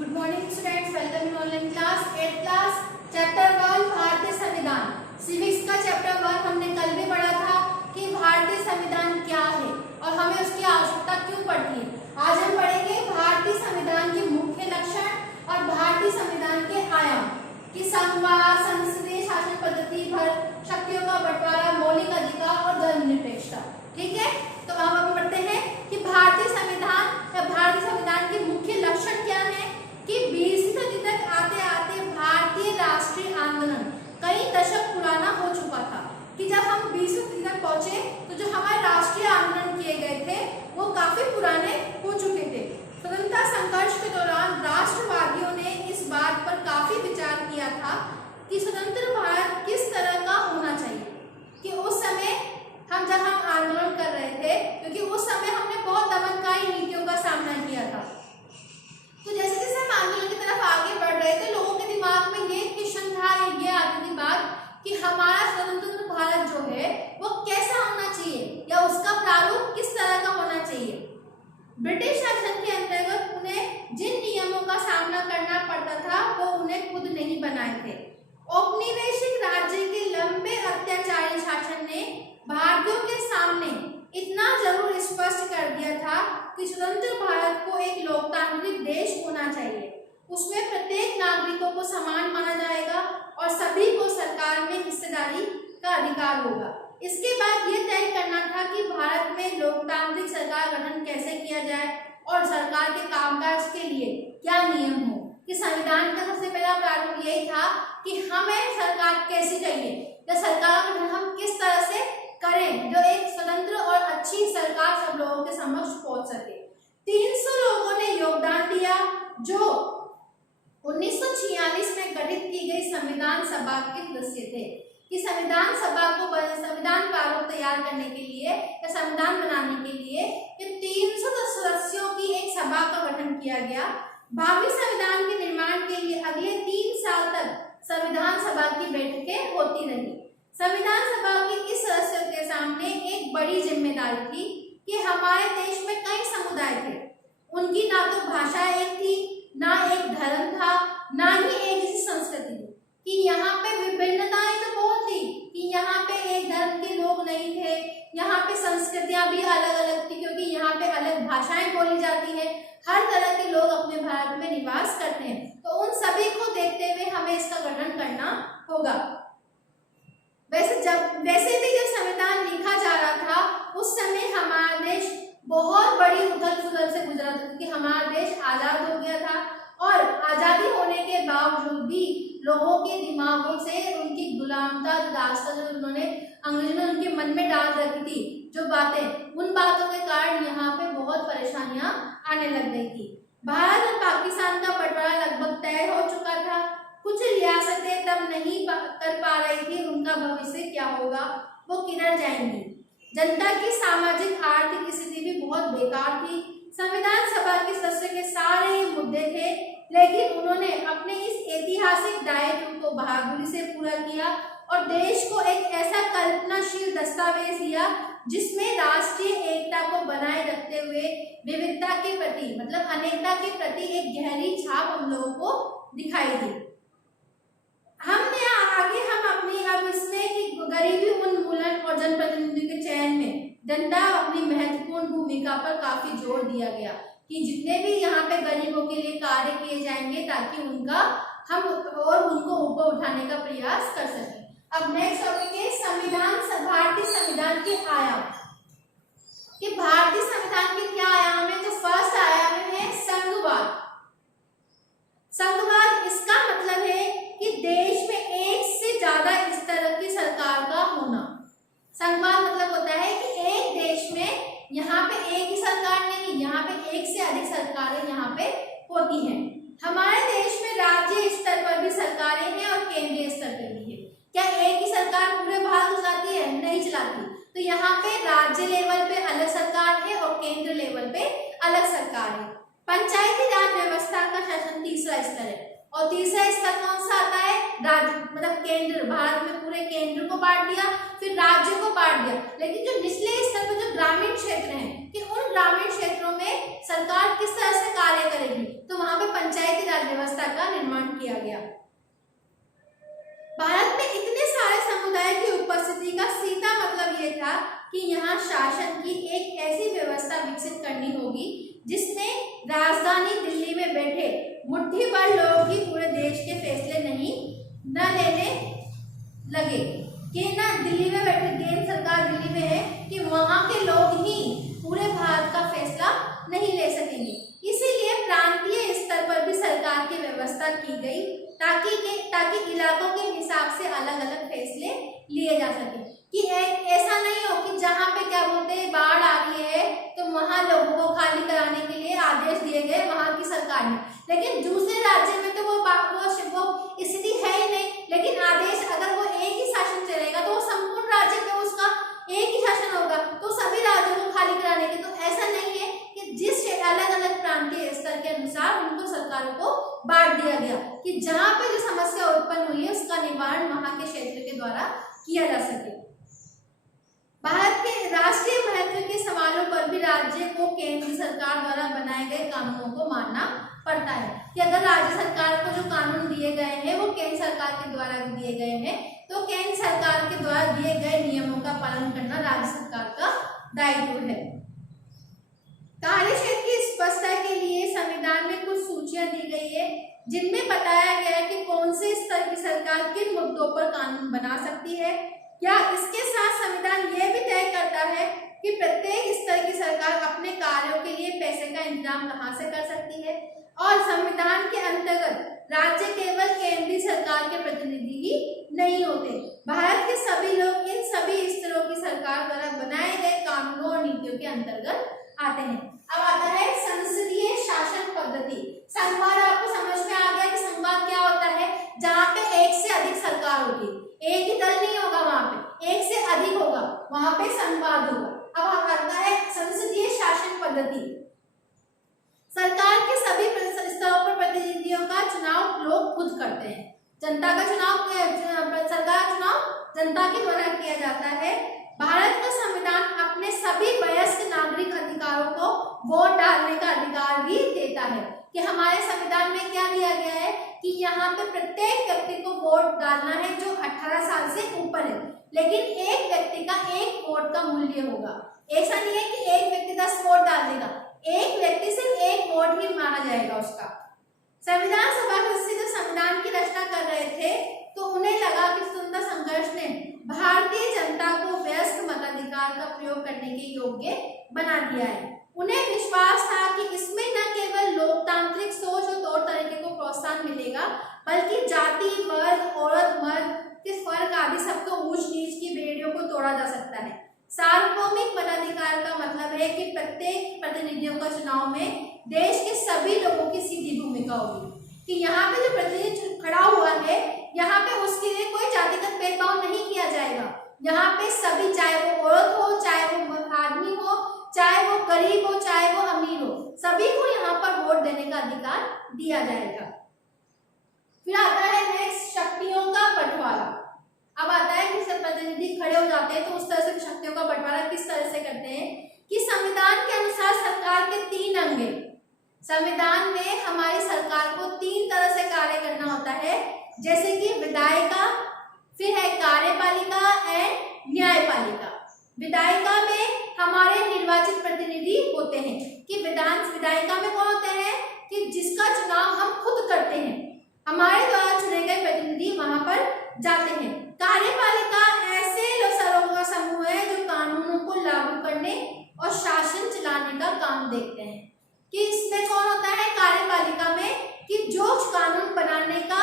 Good morning students, welcome in online class 8th class chapter 1 भारतीय संविधान। Civics का chapter 1 हमने कल भी पढ़ा था कि भारतीय संविधान क्या है और हमें उसकी आवश्यकता क्यों पड़ती है। आज हम पढ़ेंगे भारतीय संविधान के मुख्य लक्षण और भारतीय संविधान के आयाम कि संघवाद, संसदीय शासन पद्धति, शक्तियों का बंटवारा, मौलिक अधिकार और धर्मनिरपेक्षता। ठीक है, तो हम पढ़ते हैं कि भारतीय संविधान या भारतीय संविधान के मुख्य लक्षण क्या है कि 20वीं सदी तक आते आते भारतीय राष्ट्रीय आंदोलन कई दशक पुराना हो चुका था कि जब हम 20वीं सदी तक पहुंचे तो जो हमारे राष्ट्रीय आंदोलन किए गए थे वो काफी पुराने हो चुके थे। स्वतंत्रता संघर्ष के दौरान राष्ट्रवादियों ने इस बात पर काफी विचार किया था कि स्वतंत्र भारत किस तरह का होना चाहिए। कि उस समय जब हम आंदोलन कर रहे थे, क्योंकि उस समय हमने बहुत दमनकारी नीतियों का सामना किया था, तो जैसे जैसे हम आंदोलन की तरफ आगे बढ़ रहे थे लोगों के दिमाग में ये क्वेश्चन था, ये आती थी बात कि हमारा स्वतंत्र भारत जो है वो कैसा होना चाहिए या उसका प्रारूप किस तरह का होना चाहिए। ब्रिटिश शासन के अंतर्गत उन्हें जिन नियमों का सामना करना पड़ता था वो उन्हें खुद नहीं बनाए थे। औपनिवेशिक राज्य के लंबे अत्याचारी शासन ने भारतीयों के सामने इतना जरूर स्पष्ट कर दिया था कि स्वतंत्र भारत को एक लोकतांत्रिक देश होना चाहिए। उसमें प्रत्येक नागरिकों को समान माना जाएगा और सभी को सरकार में हिस्सेदारी का अधिकार होगा। इसके बाद ये तय करना था कि भारत में लोकतांत्रिक सरकार गठन कैसे किया जाए और सरकार के कामकाज के लिए क्या नियम हो। कि संविधान का सबसे पहला प्रारूप यही था कि हमें सरकार कैसी चाहिए या सरकार का गठन हम किस तरह से करें जो एक स्वतंत्र और अच्छी सरकार सब लोगों के समक्ष पहुंच सके। 300 लोगों ने योगदान दिया जो 1946 में गठित की गई संविधान सभा के सदस्य थे। कि संविधान सभा को संविधान प्रारूप तैयार करने के लिए या संविधान बनाने के लिए ये 300 सदस्यों की एक सभा का गठन किया गया। भावी संविधान के निर्माण के लिए अगले 3 साल तक संविधान सभा की बैठकें होती रही। संविधान सभा के इस सदस्यों के सामने एक बड़ी जिम्मेदारी थी कि हमारे देश में कई समुदाय थे, उनकी ना तो भाषा एक थी, ना एक धर्म था, ना ही एक जैसी संस्कृति थी। कि यहाँ पे विभिन्नताएं तो बहुत थी कि यहाँ पे एक धर्म के लोग नहीं थे, यहाँ पे संस्कृतियां भी अलग अलग थी क्योंकि यहाँ पे अलग भाषाएं बोली जाती है, हर तरह के लोग अपने भारत में निवास करते हैं। तो उन सभी को देखते हुए हमें इसका गठन करना होगा। वैसे भी जब संविधान लिखा जा रहा था उस समय हमारा देश बहुत बड़ी उथल पुथल से गुजरा था क्योंकि हमारा देश आजाद हो गया था और आजादी होने के बावजूद भी लोगों के दिमागों से उनकी गुलामता दास्ता जो उन्होंने अंग्रेजों ने उनके मन में डाल रखी थी जो बातें, उन बातों के कारण यहाँ पे बहुत परेशानियां आने लग गई थी। भारत और पाकिस्तान का बंटवारा लगभग तय हो चुका था। कुछ रियासतें तब नहीं कर पा रही थी उनका भविष्य क्या होगा, वो किधर जाएंगी। जनता की सामाजिक आर्थिक स्थिति भी बहुत बेकार थी। संविधान सभा के सदस्य के सारे ही मुद्दे थे, लेकिन उन्होंने अपने इस ऐतिहासिक दायित्व को बहादुरी से पूरा किया और देश को एक ऐसा कल्पनाशील दस्तावेज दिया जिसमें राष्ट्रीय एकता को बनाए रखते हुए विविधता के प्रति मतलब अनेकता के प्रति एक गहरी छाप हम लोगों को दिखाई दी। हमने आगे हम अपनी अब इसमें कि गरीबी उन्मूलन और जनप्रतिनिधि के चयन में जनता अपनी महत्वपूर्ण भूमिका पर काफी जोर दिया गया कि जितने भी यहाँ पे गरीबों के लिए कार्य किए जाएंगे ताकि उनका हम और उनको ऊपर उठाने का प्रयास कर सकें। अब नेक्स्ट टॉपिक है संविधान, भारतीय संविधान के आयाम। कि भारतीय संविधान के क्या आयाम है। जो फर्स्ट आयाम है संघवाद। संघवाद इसका मतलब है कि देश में एक से ज्यादा इस तरह की सरकार का होना। संघवाद मतलब होता है कि एक देश में यहाँ पे एक ही सरकार नहीं, यहाँ पे एक से अधिक सरकारें यहाँ पे होती हैं। हमारे देश में राज्य स्तर पर भी सरकारें हैं और केंद्रीय स्तर पर भी है। क्या एक ही सरकार पूरे भारत चलाती है? नहीं चलाती। तो यहाँ पे राज्य लेवल पे अलग सरकार है और केंद्र लेवल पे अलग सरकार है। पंचायती राज व्यवस्था का शासन तीसरा स्तर है और तीसरा स्तर कौन सा आता है? राज्य मतलब केंद्र। भारत में पूरे केंद्र को बांट दिया, फिर राज्य को बांट दिया। लेकिन जो निचले स्तर पर जो ग्रामीण क्षेत्र हैं कि उन ग्रामीण क्षेत्रों में सरकार किस तरह से कार्य करेगी, तो वहां पे पंचायती राज का निर्माण किया गया। भारत में इतने सारे समुदाय की उपस्थिति का सीधा मतलब ये था कि यहाँ शासन की एक ऐसी व्यवस्था विकसित करनी होगी जिसने राजधानी दिल्ली में बैठे मुट्ठी भर लोगों की पूरे देश के फैसले न लेने लगे कि ना दिल्ली में बैठे केंद्र सरकार दिल्ली में है कि वहाँ के लोग ही पूरे भारत का फैसला नहीं ले सकेंगे। इसीलिए प्रांतीय स्तर पर भी सरकार की व्यवस्था की गई ताकि इलाकों के हिसाब से अलग अलग फैसले लिए जा सके कि ऐसा नहीं हो कि जहाँ पे क्या बोलते हैं बाढ़ आ रही है तो वहाँ लोगों को खाली कराने के लिए आदेश दिए गए वहाँ की सरकार ने, लेकिन दूसरे राज्य में तो वो स्थिति है ही नहीं, लेकिन आदेश अगर वो एक ही शासन चलेगा तो वो संपूर्ण राज्य में उसका एक ही शासन होगा तो सभी राज्यों को खाली कराने के। तो ऐसा नहीं है कि जिस अलग अलग प्रांतीय स्तर के अनुसार उनको सरकारों को बांट दिया गया कि जहाँ पे जो समस्या उत्पन्न हुई है उसका निवारण वहाँ के क्षेत्र के द्वारा किया जा सके। भारत के राष्ट्रीय महत्व के सवालों पर भी राज्य को केंद्र सरकार द्वारा बनाए गए कानूनों को मानना पड़ता है कि अगर राज्य सरकार को जो कानून दिए गए हैं वो केंद्र सरकार के द्वारा दिए गए हैं तो केंद्र सरकार के द्वारा दिए गए नियमों का पालन करना राज्य सरकार का दायित्व है। कार्यक्षेत्र की स्पष्टता के लिए संविधान में कुछ सूचियां दी गई है जिनमें बताया गया है कि कौन से स्तर की सरकार किन मुद्दों पर कानून बना सकती है। क्या इसके साथ संविधान यह भी तय करता है कि प्रत्येक स्तर की सरकार अपने कार्यों के लिए पैसे का इंतजाम कहां से कर सकती है। और संविधान के अंतर्गत राज्य केवल केंद्रीय सरकार के प्रतिनिधि ही नहीं होते, भारत के सभी लोग इन सभी स्तरों की सरकार द्वारा बनाए गए कानूनों और नीतियों के अंतर्गत आते हैं। अब आता है संसदीय शासन पद्धति। संघवाद आपको समझ में आ गया कि संघवाद क्या होता है, जहाँ पे एक से अधिक सरकार होगी, एक ही दल नहीं होगा, वहां पे एक से अधिक होगा, वहां पे संघवाद होगा। अब आता है संसदीय शासन पद्धति। सरकार के सभी स्तरों पर प्रतिनिधियों का चुनाव लोग खुद करते हैं। जनता का चुनाव सरकार चुनाव जनता के द्वारा किया जाता है। भारत का संविधान अपने सभी वयस्क नागरिक अधिकारों को वोट डालने का अधिकार भी देता है कि हमारे संविधान में क्या दिया गया है कि यहाँ पे प्रत्येक व्यक्ति को वोट डालना है जो 18 साल से ऊपर है, लेकिन एक व्यक्ति का एक वोट का मूल्य होगा। ऐसा नहीं है कि एक व्यक्ति 10 वोट डाल देगा, एक व्यक्ति सिर्फ एक वोट ही माना जाएगा उसका। संविधान सभा सदस्य जो संविधान की रचना कर रहे थे तो उन्हें लगा कि स्वतंत्रता संघर्ष ने भारतीय जनता को वयस्क मताधिकार का प्रयोग करने के योग्य बना दिया है। उन्हें विश्वास था कि इसमें न केवल लोकतांत्रिक सोच और तौर तरीके को प्रोत्साहन मिलेगा बल्कि जाति, वर्ग, औरत, मर्द के फर्क आदि सबको ऊंच नीच की बेड़ियों को तोड़ा जा सकता है। सार्वभौमिक मताधिकार का मतलब है कि प्रत्येक प्रतिनिधियों का चुनाव में देश के सभी लोगों की सीधी भूमिका होगी कि यहाँ पे जो प्रतिनिधि खड़ा हुआ है यहाँ पे उसके लिए कोई जातिगत भेदभाव नहीं किया जाएगा। यहाँ पे सभी, चाहे वो औरत हो, चाहे वो आदमी हो, चाहे वो गरीब हो, चाहे वो अमीर हो, सभी को यहाँ पर वोट देने का अधिकार दिया जाएगा। फिर आता है नेक्स्ट शक्तियों का बंटवारा। अब आता है कि सब प्रतिनिधि खड़े हो जाते हैं तो उस तरह से शक्तियों का बंटवारा किस तरह से करते हैं कि संविधान के अनुसार सरकार के 3 अंग हैं। संविधान में हमारी सरकार को 3 तरह से कार्य करना होता है, जैसे कि विधायिका, फिर है कार्यपालिका एंड न्यायपालिका। विधायिका में हमारे निर्वाचित प्रतिनिधि होते हैं कि विधायिका में कौन होते हैं कि जिसका चुनाव हम खुद करते हैं, हमारे द्वारा चुने गए प्रतिनिधि वहां पर जाते हैं। कार्यपालिका ऐसे लोगों का समूह है जो कानूनों को लागू करने और शासन चलाने का काम देखते हैं कि इसमें कौन होता है कार्यपालिका में कि जो कानून बनाने का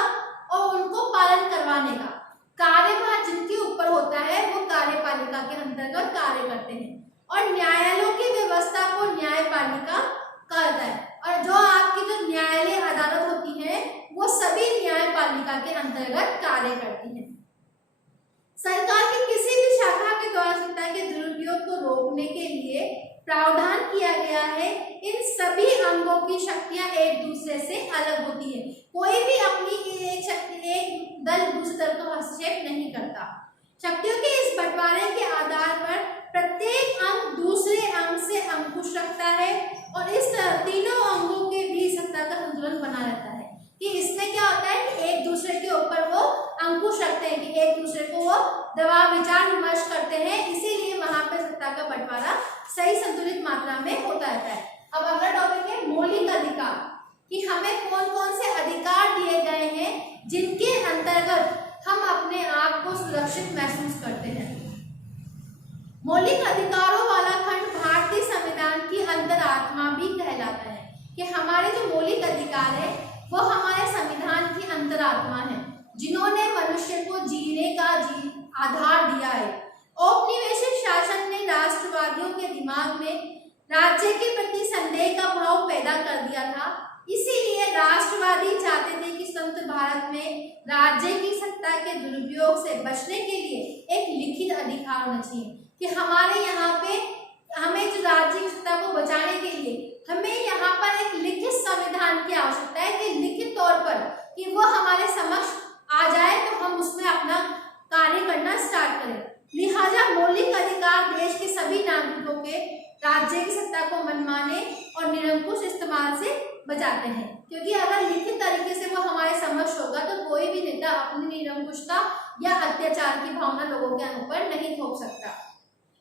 और उनको पालन करवाने का कार्यभार जिनके ऊपर होता है वो कार्यपालिका के अंतर्गत कार्य करते हैं। और न्यायालयों की व्यवस्था को न्यायपालिका करता है और जो आपकी जो न्यायालय अदालत होती है वो सभी न्यायपालिका के अंतर्गत कार्य करती है। सरकार की किसी भी शाखा के द्वारा सत्ता के दुरुपयोग को रोकने के लिए प्रावधान किया गया है। इन सभी अंगों की शक्तियां एक दूसरे से अलग होती है, कोई भी अपनी एक दल दूसरे दल का हस्तक्षेप नहीं करता। शक्तियों के इस बंटवारे के आधार पर प्रत्येक अंग दूसरे अंग से अंकुश रखता है और इस तरह तीनों अंगों के बीच सत्ता का संतुलन बना रहता है कि इसमें था कि हमें कौन कौन से अधिकार दिए गए हैं जिनके अंतर्गत हम अपने आप को सुरक्षित महसूस करते हैं। मौलिक अधिकारों वाला खंड भारतीय संविधान की अंतरात्मा भी कहलाता है कि हमारे जो मौलिक अधिकार है वो हमारे संविधान की अंतरात्मा है, जिन्होंने मनुष्य को जीने का आधार दिया है। औपनिवेशिक शासन ने राष्ट्रवादियों के दिमाग में राज्य के प्रति संदेह का भाव पैदा कर दिया था। इसीलिए राष्ट्रवादी चाहते थे कि स्वतंत्र भारत में राज्य की सत्ता के दुरुपयोग से बचने के लिए एक लिखित अधिकार होना चाहिए कि हमारे यहाँ पे हमें जो राज्य की सत्ता को बचाने के लिए हमें यहाँ पर एक लिखित संविधान की आवश्यकता है कि लिखित तौर पर कि वो हमारे समक्ष आ जाए तो हम उसमें अपना कार्य करना स्टार्ट करें। लिहाजा मौलिक अधिकार देश के सभी नागरिकों के राज्य की सत्ता को मनमाने और निरंकुश इस्तेमाल से बचाते हैं, क्योंकि अगर लिखित तरीके से वो हमारे समक्ष होगा तो कोई भी नेता अपनी निरंकुशता या अत्याचार की भावना लोगों के ऊपर नहीं थोप सकता।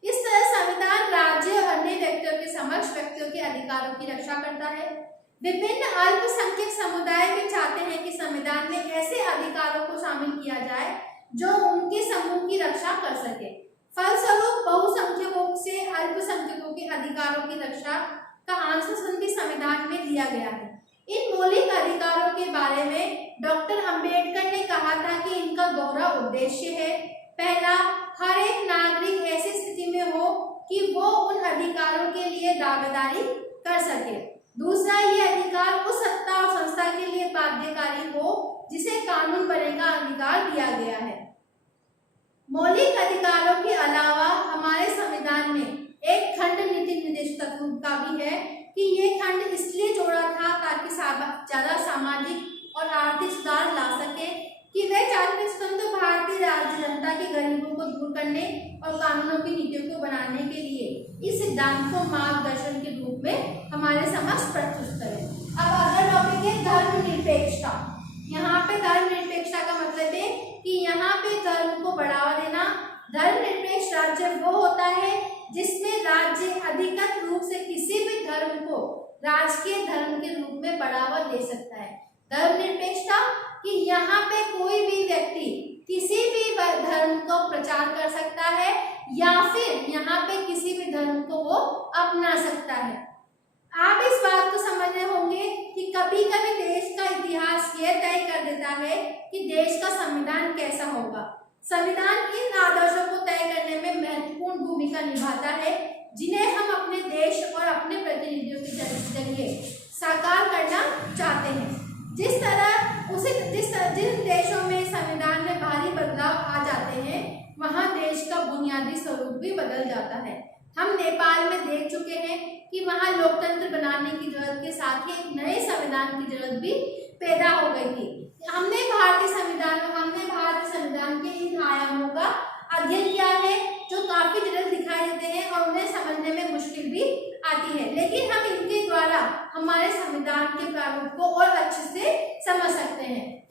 इस तरह संविधान राज्य और अन्य व्यक्तियों के समक्ष व्यक्तियों के अधिकारों की रक्षा करता है। विभिन्न अल्पसंख्यक समुदाय भी चाहते हैं कि संविधान में ऐसे अधिकारों को शामिल किया जाए जो उनके समूह की रक्षा कर सके। फलस्वरूप बहुसंख्यकों से अल्पसंख्यकों के अधिकारों की रक्षा का आश्वासन भी संविधान में दिया गया है। इन मौलिक अधिकारों के बारे में डॉक्टर अंबेडकर ने कहा था कि इनका दोहरा उद्देश्य है। पहला, हर एक नागरिक ऐसी स्थिति में हो कि वो उन अधिकारों के लिए दावेदारी कर सके। दूसरा, ये अधिकार उस सत्ता और संस्था के लिए बाध्यकारी हो जिसे कानून बनने का अधिकार दिया गया है। मौलिक अधिकारों के अलावा हमारे संविधान में एक खंड नीति निर्देश तत्व का भी है कि ये खंड इसलिए जोड़ा था ताकि ज्यादा सामाजिक और आर्थिक सुधार ला सके कि वे चाहते स्वतंत्र भारतीय राज्य जनता के गरीबों को दूर करने और कानूनों की नीतियों को बनाने के लिए इस सिद्धांत को मार्गदर्शन के रूप में हमारे समक्ष प्रस्तुत करें। अब अगला टॉपिक है धर्मनिरपेक्षता। यहाँ पे धर्मनिरपेक्षता का मतलब है कि यहाँ पे धर्म को बढ़ावा देना। धर्मनिरपेक्ष राज्य वो होता है जिसमें राज्य अधिकृत रूप से किसी भी धर्म को राजकीय धर्म के रूप में बढ़ावा दे सकता है। धर्मनिरपेक्षता कि यहाँ पे कोई भी व्यक्ति किसी भी धर्म को प्रचार कर सकता है या फिर यहाँ पे किसी भी धर्म को वो अपना सकता है। आप इस बात को समझ रहे होंगे कि कभी कभी देश का इतिहास ये तय कर देता है कि देश का संविधान कैसा होगा। संविधान इन आदर्शों को तय करने में महत्वपूर्ण भूमिका निभाता है जिन्हें हम अपने देश और अपने प्रतिनिधियों के जरिए साकार करना चाहते हैं। जिन देशों में संविधान में भारी बदलाव आ जाते हैं वहां देश का बुनियादी स्वरूप भी बदल जाता है। हम नेपाल में देख चुके हैं कि वहां लोकतंत्र बनाने की जरूरत के साथ ही एक नए संविधान की जरूरत भी पैदा हो गई थी। हमने भारतीय संविधान के इन आयामों का अध्ययन किया है जो काफी जटिल दिखाई देते हैं और उन्हें समझने में मुश्किल भी आती है, लेकिन हम इनके द्वारा हमारे संविधान के प्रारूप को और अच्छे से समझ सकते हैं।